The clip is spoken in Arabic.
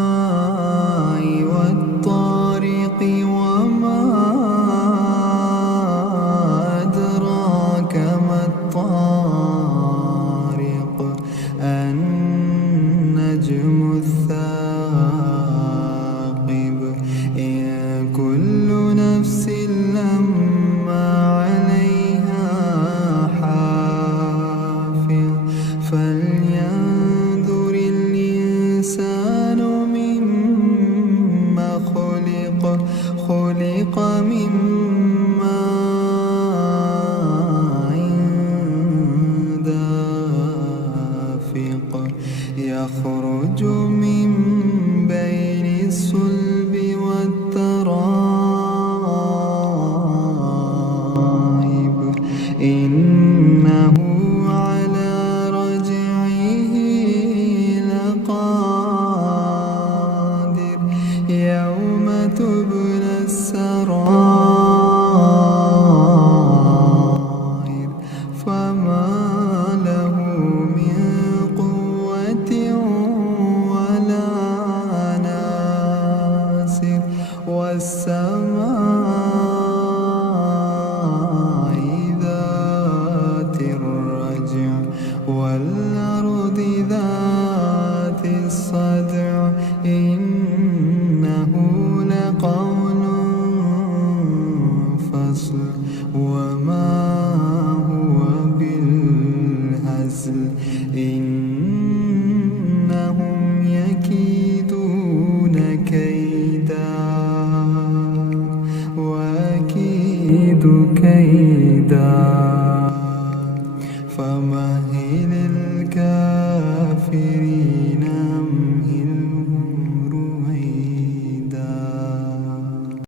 والسماء والطارق وما أدراك ما الطارق النجم الثاقب إن كل نفس لما عليها حافظ فلينظر الإنسان مما خلق من ماء دافق يخرج من بين الصلب والترائب إنه على رجعه لقادر يوم تبلى السرائر فما له من قوة ولا ناصر والسماء ذات الرجع والأرض ذات الصدع إنه لقول فصل وما هو بالهزل إنهم يكيدون كيدا وأكيد كيدا فمهل الكافرين